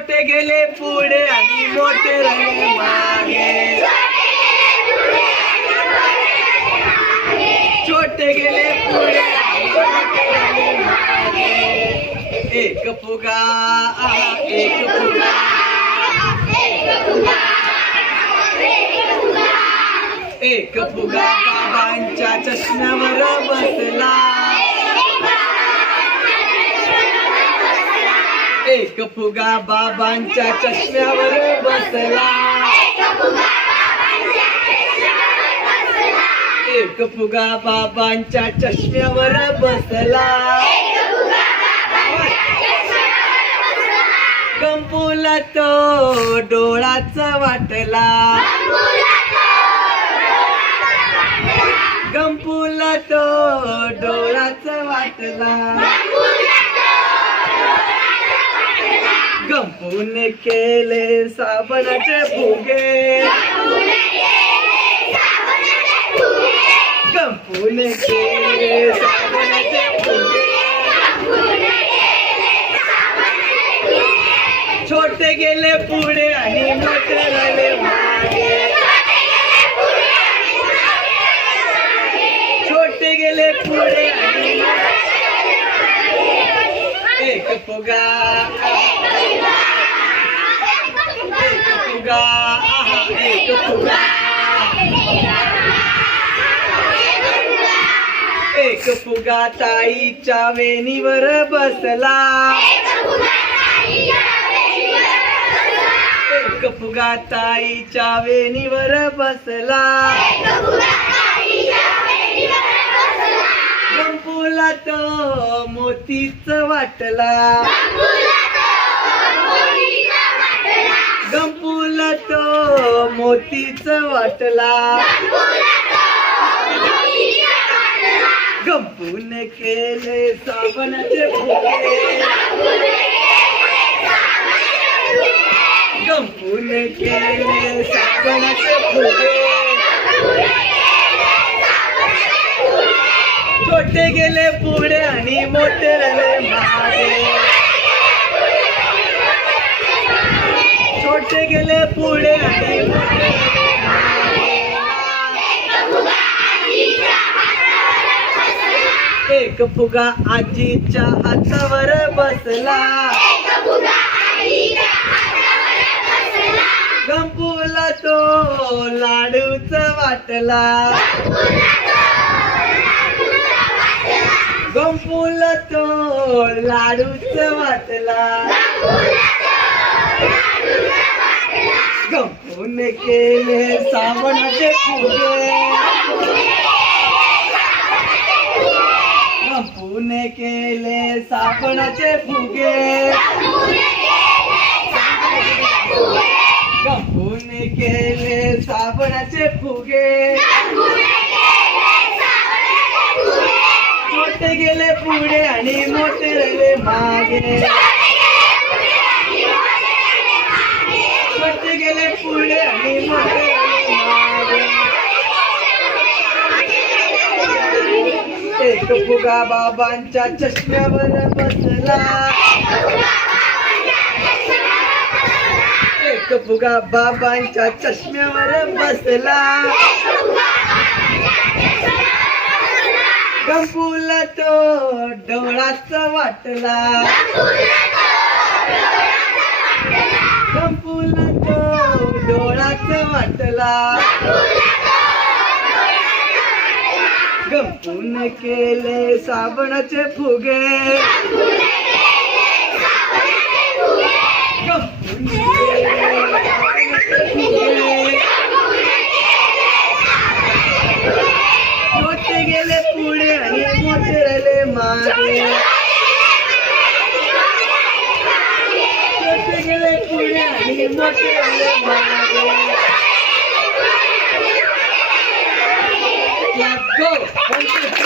छोटे गेले पुढे आणि मोठे राहिले मागे. छोटे गेले पुढे एक फुगा एक फुगा. एक फुगा बाबांच्या चष्म्यावर बसला. फुगा बाबांच्या चष्म्यावर बसला. एक फुगा बाबांच्या चष्म्यावर बसला. गंपुला तो डोळाच वाटला. गंपुला तो डोळाच वाटला. गंपूने केले साबणाचे फुगे. कंपून केले साबणाचे फुगे. छोटे गेले पुढे आणि मोठे राहिले मागे. छोटे गेले पुढे आणि एक फुगा एक फुगा आहा, एक फुगा ताईच्या वेणीवर बसला. एक फुगा ताईच्या वेणीवर बसला. गंपुला तो मोतीच वाटला गंपूला तो मोतीच वाटला. गप्पून केले साबणाचे फुगे. गंपूने केले साबणाचे फुगे. छोटे गेले पुढे आणि मोठे झाले मागे. छोटे गेले पुढे एक फुगा आजीच्या हातावर बसला. गंपूला तो लाडूच वाटला. गंपूला तो लाडूच वाटला. फुले केले सावणाचे फुगे फुले केले सावणाचे फुगे गंपूने केले सावणाचे फुगे छोटे गेले पुढे आणि मोठे गेले मागे छोटे गेले पुढे आणि मोठे राहिले मागे एक फुगा बाबांच्या चष्म्यावर बसला. एक फुगा बाबांच्या चष्म्यावर बसला. गंपूला तो डोळाच वाटला. गंपूला तो डोळाच वाटला. फुल केले साबणाचे फुगे. फुगे. गेले पुढे आणि मोठे राहिले मागे. छोटे गेले पुढे आणि मोठे राहिले मागे. Vamos Go!